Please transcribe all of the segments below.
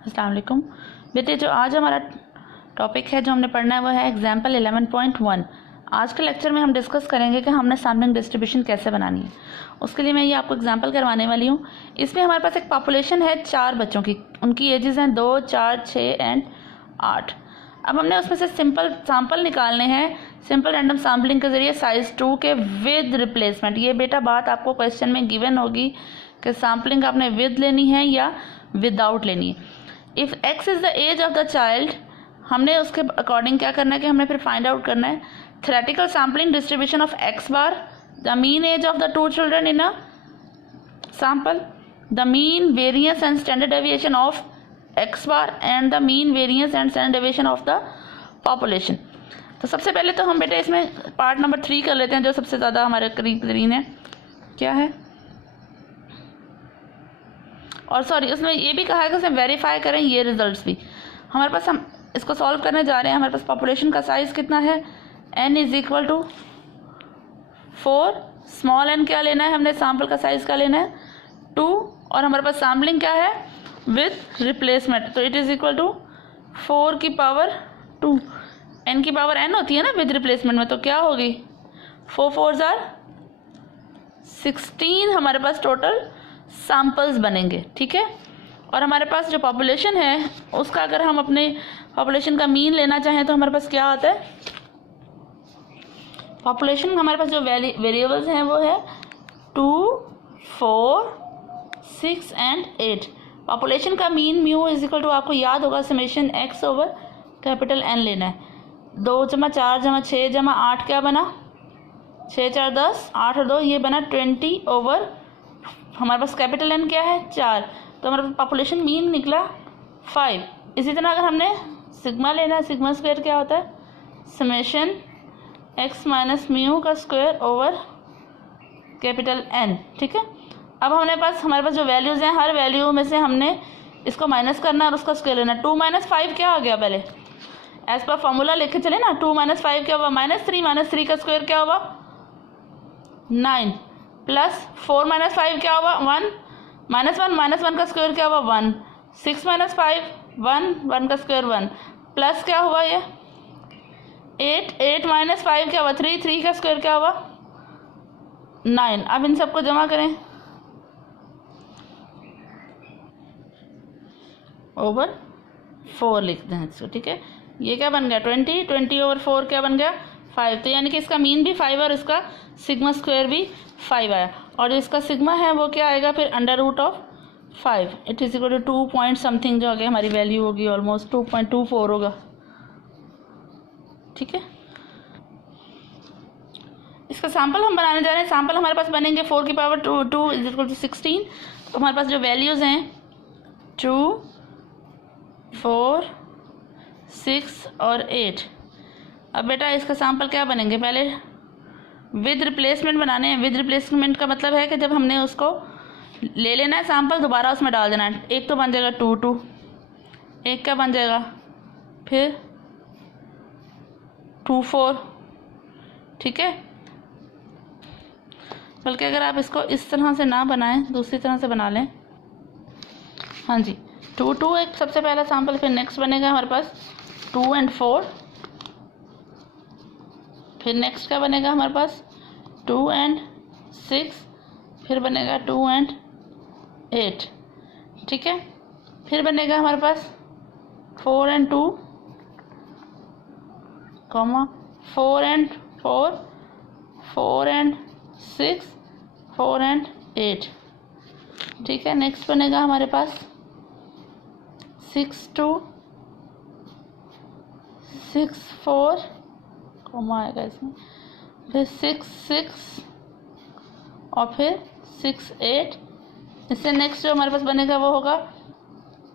अस्सलाम वालेकुम बेटे। जो आज हमारा टॉपिक है जो हमने पढ़ना है वो है एग्जाम्पल 11.1। आज के लेक्चर में हम डिस्कस करेंगे कि हमने सैम्पलिंग डिस्ट्रीब्यूशन कैसे बनानी है। उसके लिए मैं ये आपको एग्जाम्पल करवाने वाली हूँ। इसमें हमारे पास एक पॉपुलेशन है 4 बच्चों की, उनकी एजेस हैं 2, 4, 6 एंड 8। अब हमने उसमें से सिंपल सैम्पल निकालने हैं सिंपल रैंडम सैम्पलिंग के ज़रिए साइज़ 2 के विद रिप्लेसमेंट। ये बेटा बात आपको क्वेश्चन में गिवन होगी कि सैम्पलिंग आपने विद लेनी है या विदाउट लेनी है। If x is the age of the child, हमने उसके अकॉर्डिंग क्या करना है कि हमने फिर फाइंड आउट करना है theoretical sampling distribution of x bar, the mean age of the 2 children in a sample, the mean variance and standard deviation of x bar and the mean variance and standard deviation of the population. तो सबसे पहले तो हम बेटे इसमें part number 3 कर लेते हैं जो सबसे ज़्यादा हमारे करीब तरीन है। क्या है, और सॉरी उसमें ये भी कहा है कि उसमें वेरीफाई करें ये रिजल्ट्स भी। हमारे पास हम इसको सॉल्व करने जा रहे हैं। हमारे पास पॉपुलेशन का साइज़ कितना है, n is equal to 4, small n क्या लेना है हमने, सैम्पल का साइज़ क्या लेना है 2, और हमारे पास सैम्पलिंग क्या है विथ रिप्लेसमेंट, तो इट इज़ इक्वल टू 4 की पावर 2। n की पावर n होती है ना विद रिप्लेसमेंट में, तो क्या होगी 4 4s are 16 हमारे पास टोटल सैम्पल्स बनेंगे। ठीक है, और हमारे पास जो पॉपुलेशन है उसका अगर हम अपने पॉपुलेशन का मीन लेना चाहें तो हमारे पास क्या आता है, पॉपुलेशन हमारे पास जो वेरिएबल्स हैं वो है 2, 4, 6 एंड 8। पॉपुलेशन का mean mu is equal to आपको याद होगा summation x over capital N लेना है। 2 जमा 4 जमा 6 जमा 8 क्या बना, 6 4 10, 8 और 2 ये बना 20 ओवर हमारे पास कैपिटल N क्या है 4, तो हमारे पास पॉपुलेशन मीन निकला 5। इसी तरह अगर हमने सिग्मा लेना है, सिग्मा स्क्वायर क्या होता है समेशन x माइनस म्यू का स्क्वायर ओवर कैपिटल N। ठीक है, अब हमारे पास जो वैल्यूज़ हैं हर वैल्यू में से हमने इसको माइनस करना है और उसका स्क्वायर लेना। 2 - 5 क्या आ गया, पहले एज पर फॉर्मूला लिख के चले ना, 2 - 5 क्या हुआ -3 का स्क्वायर क्या हुआ 9, प्लस 4 - 5 क्या हुआ 1, -1 का स्क्वायर क्या हुआ 1, 6 - 5 1 का स्क्वायर 1, प्लस क्या हुआ ये 8 - 5 क्या हुआ 3 का स्क्वायर क्या हुआ 9। अब इन सबको जमा करें ओवर 4 लिखते हैं इसको। ठीक है, ये क्या बन गया 20 ओवर 4 क्या बन गया 5, तो यानी कि इसका मीन भी 5 और इसका सिग्मा स्क्वायर भी 5 आया, और जो इसका सिग्मा है वो क्या आएगा फिर √5, it is equal to 2 point something जो आगे हमारी वैल्यू होगी ऑलमोस्ट 2.24 होगा। ठीक है, इसका सैम्पल हम बनाने जा रहे हैं। सैम्पल हमारे पास बनेंगे 4 की पावर 2 इज इक्वल टू 16। तो हमारे पास जो वैल्यूज़ हैं 2, 4, 6 और 8। अब बेटा इसका सैम्पल क्या बनेंगे, पहले विद रिप्लेसमेंट बनाने हैं। विद रिप्लेसमेंट का मतलब है कि जब हमने उसको ले लेना है सैम्पल दोबारा उसमें डाल देना है। एक तो बन जाएगा 2 2, एक क्या बन जाएगा फिर 2 4। ठीक है, बल्कि अगर आप इसको इस तरह से ना बनाएं दूसरी तरह से बना लें। हाँ जी, 2 2 एक सबसे पहला सैम्पल, फिर नेक्स्ट बनेगा हमारे पास 2 and 4, फिर नेक्स्ट क्या बनेगा हमारे पास 2 and 6, फिर बनेगा 2 and 8। ठीक है, फिर बनेगा हमारे पास 4 and 2, 4 and 4, 4 and 6, 4 and 8। ठीक है, नेक्स्ट बनेगा हमारे पास 6 2, 6 4 आएगा इसमें, फिर 6 6 और फिर 6 8। इससे नेक्स्ट जो हमारे पास बनेगा वो होगा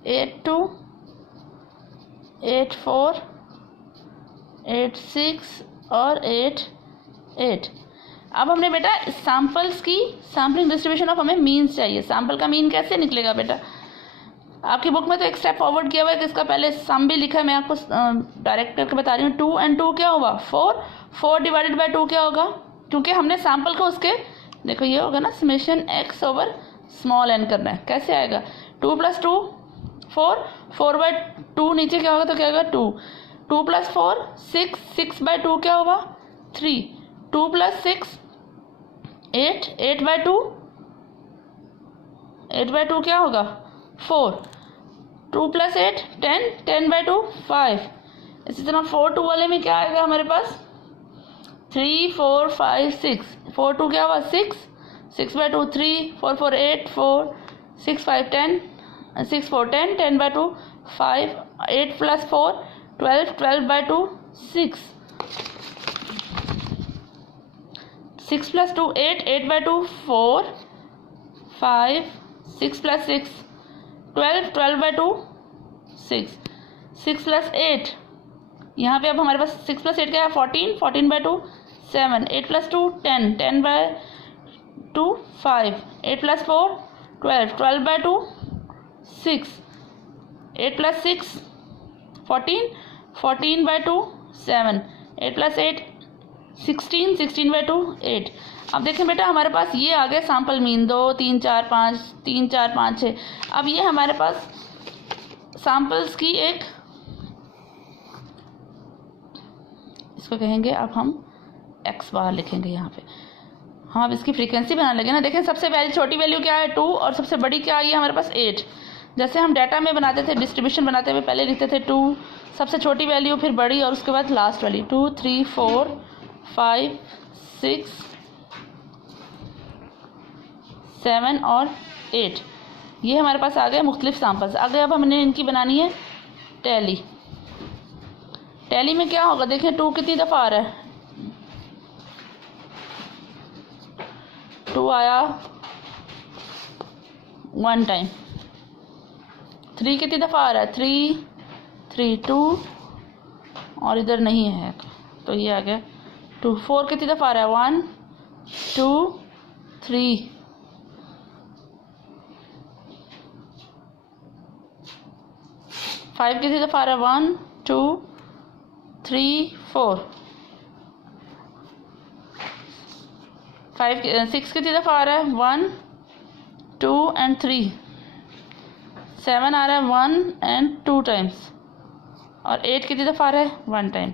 8 2, 8 4, 8 6 और 8 8। अब हमने बेटा सैम्पल्स की सैम्पलिंग डिस्ट्रीब्यूशन ऑफ हमें मीन्स चाहिए। सैम्पल का मीन कैसे निकलेगा बेटा, आपकी बुक में तो एक स्टेप फॉरवर्ड किया हुआ है कि इसका पहले सम भी लिखा है, मैं आपको डायरेक्ट करके बता रही हूँ। 2 and 2 क्या होगा 4 डिवाइडेड बाय 2 क्या होगा, क्योंकि हमने सैम्पल को उसके देखो ये होगा ना summation x over small n करना है। कैसे आएगा 2 + 2 4/2 नीचे क्या होगा तो क्या होगा 2, 2 + 4 6, 6/2 क्या होगा 3, 2 + 6 8, 8/2 8/2 क्या होगा 4, 2 + 8 10, 10/2 5। इसी तरह 4/2 वाले में क्या आएगा हमारे पास 3 4 5 6, 4/2 क्या हुआ 6, 6/2 3, 4 4 8 4, 6 5 10, 6 4 10, 10/2 5, 8 + 4 12, 12/2 6, 6 + 2 8, 8/2 4 5, 6 + 6 12, 12/2 6, 6 + 8 यहाँ पे अब हमारे पास 6 + 8 क्या है 14, 14/2 7, 8 + 2 10, 10/2 5, 8 + 4 12, 12/2 6, 8 + 6 14, 14/2 7, 8 + 8 16, 16/2 8। अब देखें बेटा हमारे पास ये आ गया सैम्पल मीन 2 3 4 5, 3 4 5 6। अब ये हमारे पास सैम्पल्स की एक इसको कहेंगे, अब हम एक्स बार लिखेंगे यहाँ पे। हम अब इसकी फ्रीक्वेंसी बनाने लगे ना। देखें सबसे छोटी वैल्यू क्या है 2 और सबसे बड़ी क्या आई है हमारे पास 8। जैसे हम डाटा में बनाते थे डिस्ट्रीब्यूशन बनाते हुए पहले लिखते थे 2 सबसे छोटी वैल्यू, फिर बड़ी और उसके बाद लास्ट वाली 2 3 4 5 6 7 और 8। ये हमारे पास आ गए मुख्तलिफ सैम्पल्स। आगे अब हमने इनकी बनानी है टैली। टैली में क्या होगा देखें 2 कितनी दफ़ा आ रहा है 2 आया 1 टाइम, 3 कितनी दफ़ा आ रहा है 3 3 2 और इधर नहीं है तो ये आ गया 2, 4 कितनी दफ़ा आ रहा है 1 2 3, 5 कितनी दफ़ा आ रहा है 1 2 3 4, 6 कितनी दफ़ा आ रहा है 1 2 and 3, 7 आ रहा है 1 and 2 टाइम्स और 8 कितनी दफ़ा आ रहा है 1 टाइम।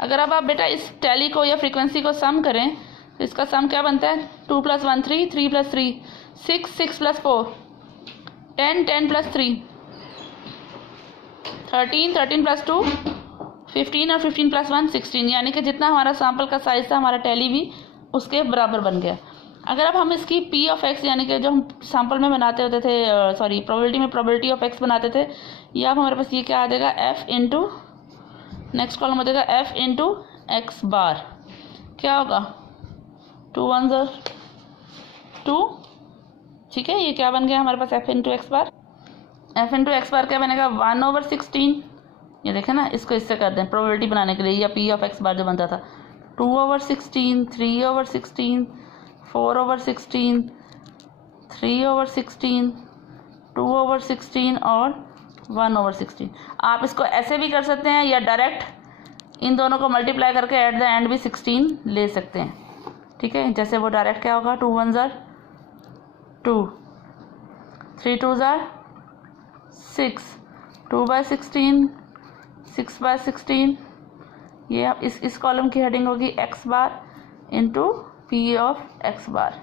अगर अब आप बेटा इस टैली को या फ्रीक्वेंसी को सम करें तो इसका सम क्या बनता है 2 + 1 3, 3 + 3 6, 6 + 4 10, 10 + 3 13, 13 + 2 15 और 15 + 1 16। यानी कि जितना हमारा सैम्पल का साइज़ था हमारा टैली भी उसके बराबर बन गया। अगर अब हम इसकी पी ऑफ एक्स यानी कि जो हम सैम्पल में बनाते होते थे प्रोबेबिलिटी में प्रोबेबिलिटी ऑफ एक्स बनाते थे, या अब हमारे पास ये क्या आ जाएगा एफ इंटू नेक्स्ट कॉलम हो जाएगा एफ इंटू एक्स बार। क्या होगा 2 1 2, ठीक है। ये क्या बन गया हमारे पास एफ इंटू एक्स बार। एफ इंटू एक्स बार क्या बनेगा 1/16। ये देखें ना, इसको इससे कर दें प्रोबेबिलिटी बनाने के लिए, या पी ऑफ एक्स बार जो बनता था 2/16 3/16 4/16 3/16 2/16 और 1/16। आप इसको ऐसे भी कर सकते हैं या डायरेक्ट इन दोनों को मल्टीप्लाई करके एट द एंड भी 16 ले सकते हैं, ठीक है। जैसे वो डायरेक्ट क्या होगा 2 1 2 3 2 6 2/16 6/16। ये अब इस कॉलम की हेडिंग होगी x bar into p of x bar,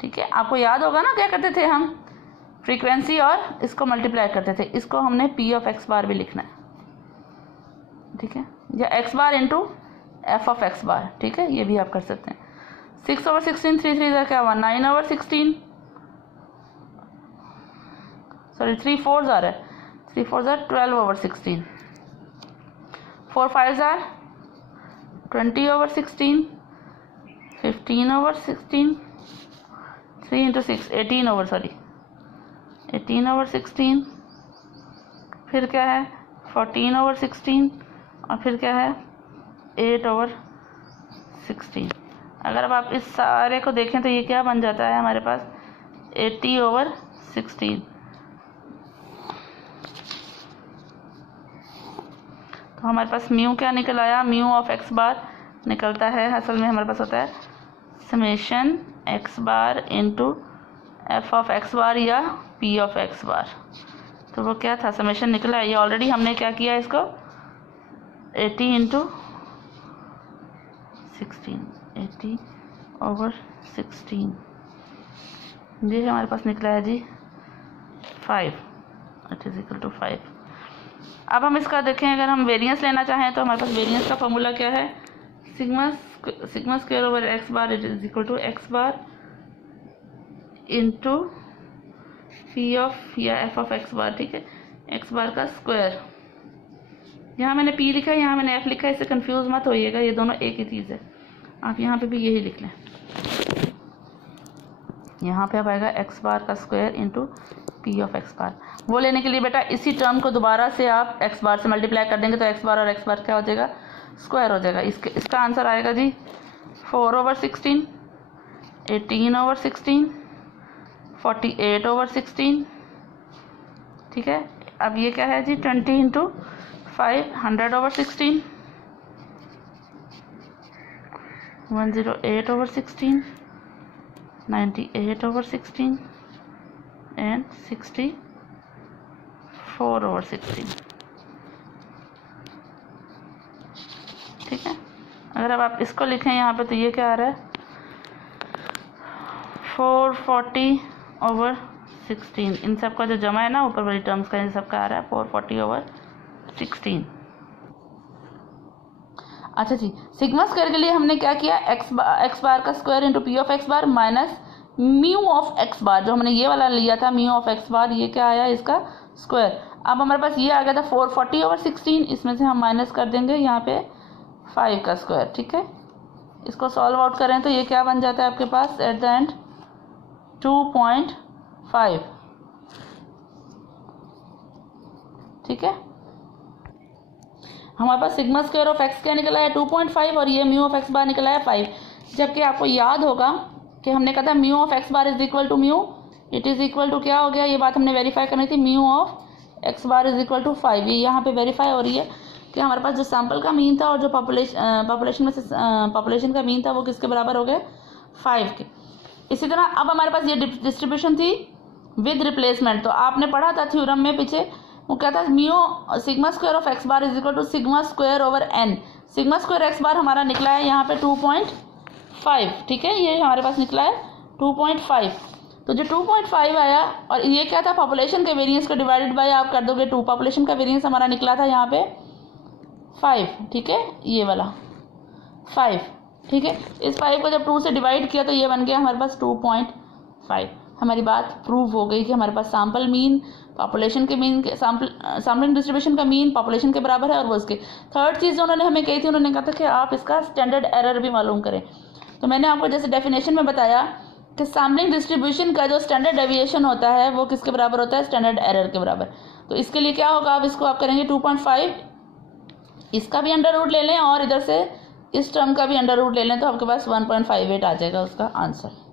ठीक है। आपको याद होगा ना क्या करते थे हम फ्रीक्वेंसी और इसको मल्टीप्लाई करते थे, इसको हमने पी ऑफ एक्स बार भी लिखना है, ठीक है, या x bar into f of x bar, ठीक है। ये भी आप कर सकते हैं। 6/16 3 3 क्या हुआ 9/16 सॉरी 3 4 आ रहा है 3 4 12/16 4 5 20/16 15/16 3 into 6 18/16 फिर क्या है 14/16 और फिर क्या है 8/16। अगर अब आप इस सारे को देखें तो ये क्या बन जाता है हमारे पास 80/16। तो हमारे पास म्यू क्या निकल आया, म्यू ऑफ एक्स बार निकलता है, असल में हमारे पास होता है summation x bar into f of x bar या पी ऑफ एक्स बार, तो वो क्या था, समेशन निकला है। ये ऑलरेडी हमने क्या किया इसको 80 इंटू 16, 80 ओवर 16, ये हमारे पास निकला है जी 5, इट इज़ इक्वल टू 5। अब हम इसका देखें, अगर हम वेरिएंस लेना चाहें तो हमारे पास वेरिएंस का फॉर्मूला क्या है, sigma square over x bar it is equal to x bar into p of या एफ ऑफ एक्स बार, ठीक है, एक्स बार का स्क्वायर। यहाँ मैंने पी लिखा है, यहाँ मैंने एफ लिखा है, इससे कंफ्यूज मत होइएगा, ये दोनों एक ही चीज़ है। आप यहाँ पे भी यही लिख लें, यहाँ पे अब आएगा एक्स बार का square into p of x bar. वो लेने के लिए बेटा इसी टर्म को दोबारा से आप एक्स बार से मल्टीप्लाई कर देंगे तो एक्स बार और एक्स बार क्या हो जाएगा, स्क्वायर हो जाएगा। इसका आंसर आएगा जी 4 ओवर 16, 18 ओवर 16, 48 ओवर 16, ठीक है। अब ये क्या है जी 20 into 5, 100 over 16, 108 over 16, 98 over 16 and 64 over 16, ठीक है। अगर अब आप इसको लिखें यहाँ पे तो ये क्या आ रहा है 440 ओवर 16, इन सब का जो जमा है ना ऊपर वाली टर्म्स का, इन सब का आ रहा है 440 ओवर 16। अच्छा जी, सिग्मा स्क्वायर के लिए हमने क्या किया, एक्स बार का square into p of x bar minus mu of x bar, जो हमने ये वाला लिया था म्यू ऑफ एक्स बार, ये क्या आया इसका स्क्वायर। अब हमारे पास ये आ गया था 440 ओवर 16, इसमें से हम माइनस कर देंगे यहाँ पे 5 का स्क्वायर, ठीक है। इसको सॉल्व आउट करें तो ये क्या बन जाता है आपके पास एट द एंड 2.5, ठीक है। हमारे पास सिग्मा स्क्वायर ऑफ एक्स क्या निकला है 2.5 और ये म्यू ऑफ एक्स बार निकला है 5। जबकि आपको याद होगा कि हमने कहा था mu of x bar is equal to mu, it is equal to क्या हो गया, ये बात हमने वेरीफाई करनी थी, mu of x bar is equal to 5। ये यहाँ पे वेरीफाई हो रही है कि हमारे पास जो सैम्पल का मीन था और जो पॉपुलेशन में से पॉपुलेशन का मीन था वो किसके बराबर हो गए 5 के। इसी तरह अब हमारे पास ये डिस्ट्रीब्यूशन थी विद रिप्लेसमेंट, तो आपने पढ़ा था थ्योरम में पीछे, वो क्या था mu sigma square of x bar is equal to sigma square over n. Sigma square x bar हमारा निकला है यहाँ पे 2.5, ठीक है, ये हमारे पास निकला है 2.5। तो जो 2.5 आया और ये क्या था पॉपुलेशन के वेरिएंस को डिवाइडेड बाय आप कर दोगे 2, पॉपुलेशन का वेरिएंस हमारा निकला था यहाँ पे 5, ठीक है, ये वाला 5, ठीक है। इस 5 को जब 2 से डिवाइड किया तो ये बन गया हमारे पास 2.5। हमारी बात प्रूव हो गई कि हमारे पास सैम्पल मीन पॉपुलेशन के मीन के सैम्पलिंग डिस्ट्रीब्यूशन का मीन पॉपुलेशन के बराबर है। और वो उसके थर्ड चीज़ जो उन्होंने हमें कही थी, उन्होंने कहा था कि आप इसका स्टैंडर्ड एरर भी मालूम करें। तो मैंने आपको जैसे डेफिनेशन में बताया कि सैम्पलिंग डिस्ट्रीब्यूशन का जो स्टैंडर्ड डेविएशन होता है वो किसके बराबर होता है, स्टैंडर्ड एरर के बराबर। तो इसके लिए क्या होगा, अब इसको आप करेंगे 2.5, इसका भी अंडर रूट ले लें और इधर से इस टर्म का भी अंडर रूट ले लें तो आपके पास 1.58 आ जाएगा उसका आंसर।